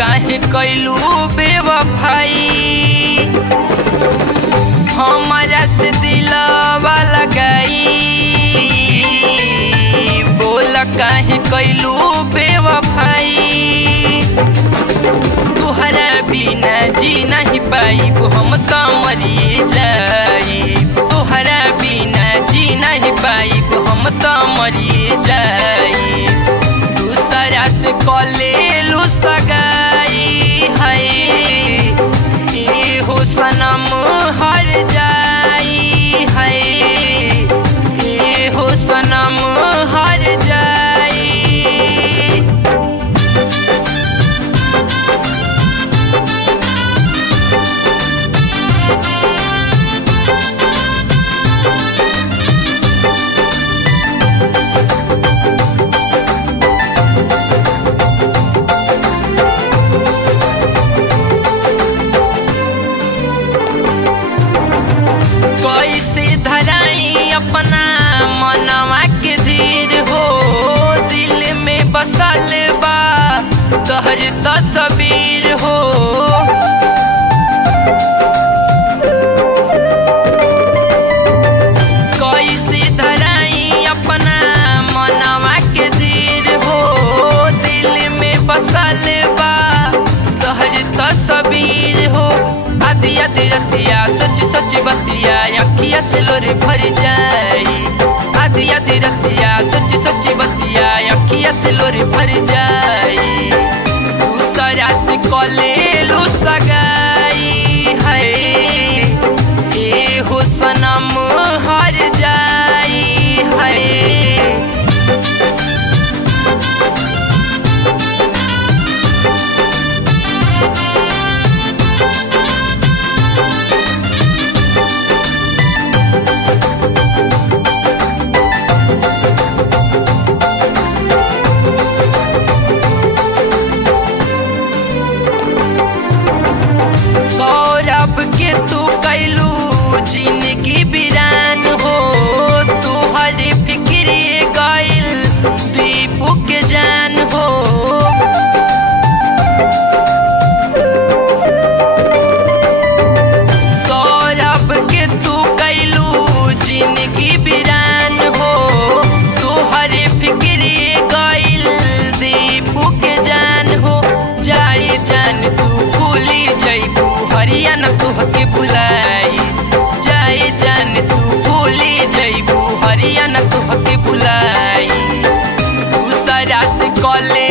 काहे कैलू बेवफाई, हमारा से दिलवा लगाई। बोल काहे कैलू बेवफाई, तुहरा बिना जी नहीं पाई हम तो मरिए जाई। तुहरा बिना जी नहीं पाई हम तो मरिए जाई। दूसरा से कले लू सगाई है, ए हो सनम हर जाई है, ए हो सनम हर जाई। धराई अपना मनवा के धीर हो, दिल में बसल बा तोहर तस्वीर हो। कैसे धराई अपना मनवा के धीर हो, दिल में बसल बा तोहर तस्वीर हो। आधी आधी रतिया सच सच बतिया अखिया से लोरे भर जाई। आधी आधी रतिया सच सच बतिया अखिया से लोरे भर जाई। दूसरा से कले लू सगाई है, ए हो सनम हर जाई है। के तू कैलू जिंदगी बिरान हो, तुहरे फिक्र गइल दीपू के जान हो। सौरभ के तू कैलू जिंदगी बिरान हो, तुहरे फिक्र गइल दीपू के जान हो। जाई जान तू भूली जइबू हरियाणा तुहके बुलाई। जाए जान तू भूली जइबू हरियाणा तुहके बुलाई। दूसरा से कले